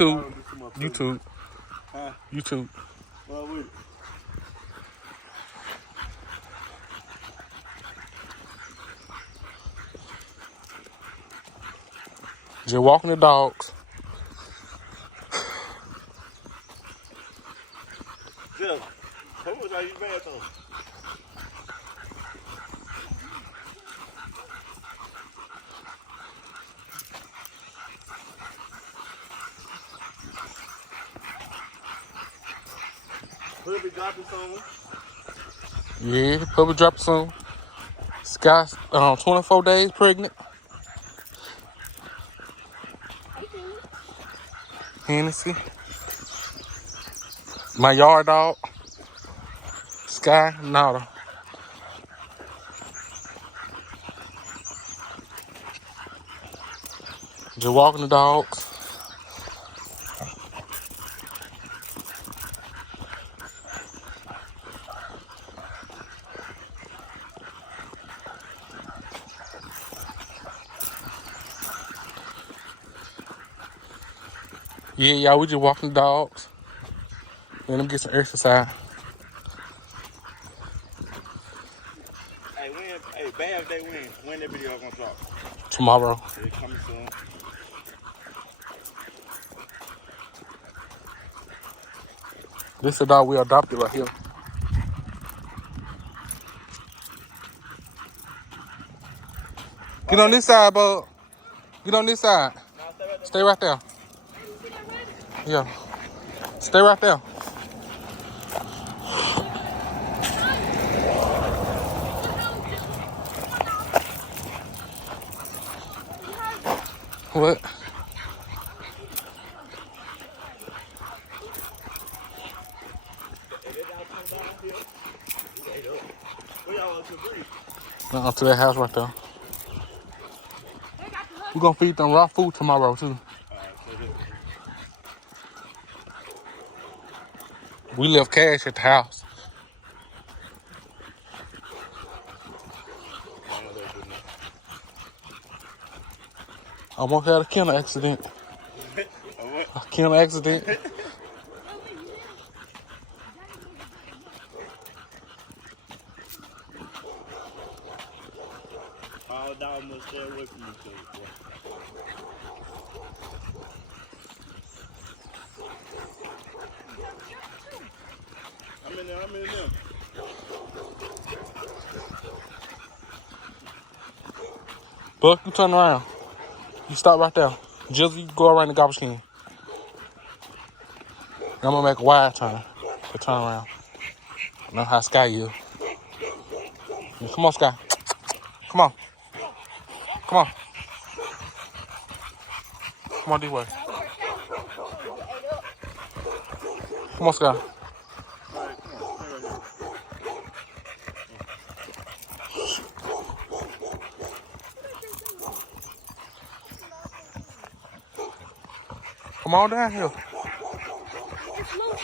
YouTube. YouTube. Huh? YouTube. Well, we. Just walking the dogs. Jill, how much are you bad though? We'll be dropping soon. Yeah, puppy drop soon. Sky's 24 days pregnant. Hennessy. My yard dog. Sky, Nada. Just walking the dogs. Yeah, y'all, we just walking the dogs. Let them get some exercise. Hey, bad if they win. When that video gonna drop? Tomorrow. It's coming soon. This is the dog we adopted right here. Get on this side, bud. Get on this side. Stay right there. Yeah. Stay right there. What? To that house right there. We're gonna feed them raw food tomorrow too. We left cash at the house. I almost had a kennel accident. A kennel accident. All dogs must stay away from each other. I'm in there. Buck, you turn around. You stop right there. Just you go around the garbage can. I'm gonna make a wide turn to turn around. I know how Sky is. Come on, Sky. Come on. Come on. Come on this way. Come on, Sky. Come on down here.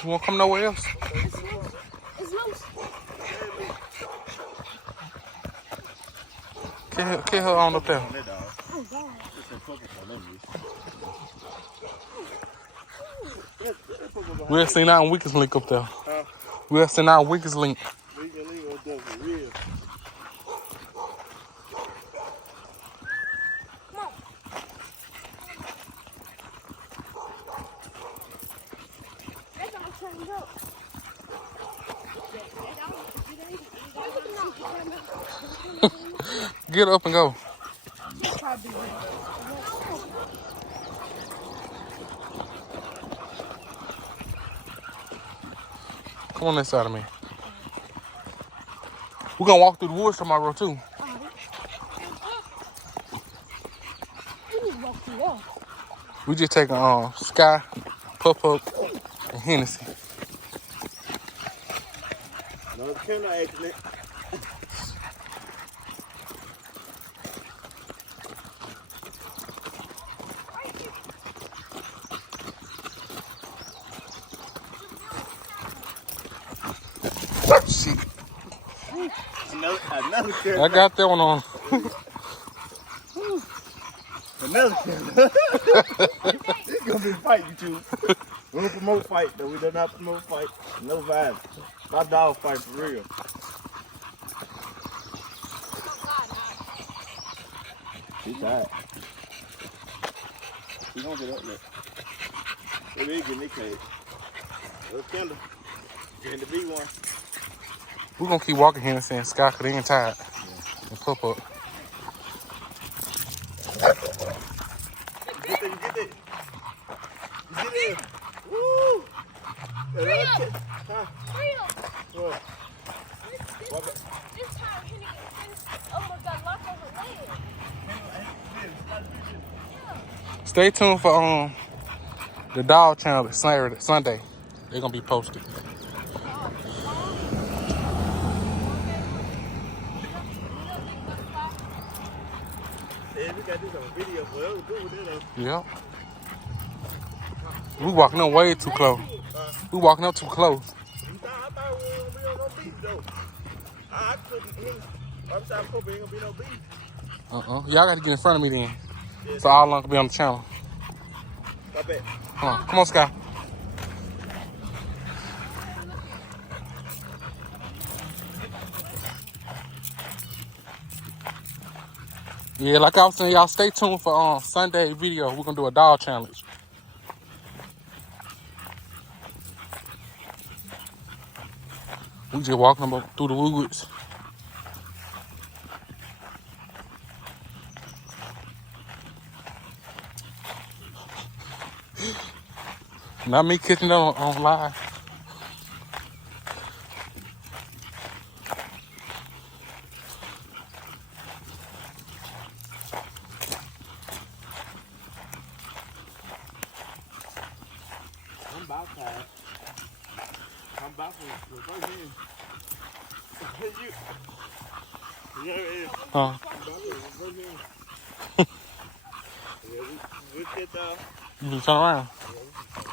You wanna come nowhere else? It's loose. Get her on up there. We'll send out weakest link up there. We'll send out weakest link. Weakest link up there for real. Get up and go. Come on this side of me. We're gonna walk through the woods tomorrow too. We just taking Sky, Pup, and Hennessy. No kennel accident. Shit. Another kennel. I got that one on. Another kennel. gonna be a fight, you two. We don't promote fight, though. We do not promote fight. No violence. My dog fight for real. She's tired. She gonna get up there. It is getting the cage. Let's Kendall. Getting the big one. We're gonna keep walking here and saying Sky, cause they ain't tired. And pup up. Get it, get it. Get it. Woo! Real. Huh? Real. What? This time, Henny almost got locked on her leg. Stay tuned for the dog channel Sunday. They're gonna be posted. Yeah, we got this on video, but that was good with that though. Yeah. We walking up way too close. We walking up too close. I thought we were gonna be on no beef though. I couldn't. I'm sorry, Papa ain't gonna be no beef. Y'all gotta get in front of me then. So all along can be on the channel. Stop it. Come on, Sky. Yeah, like I was saying, y'all stay tuned for Sunday video. We're gonna do a dog challenge. We just walking through the woods. Not me catching up on live. I'm about tired. I'm about for first hand. You know, Huh? I'm about for first hand. Yeah, we get You can turn around. Yeah, we can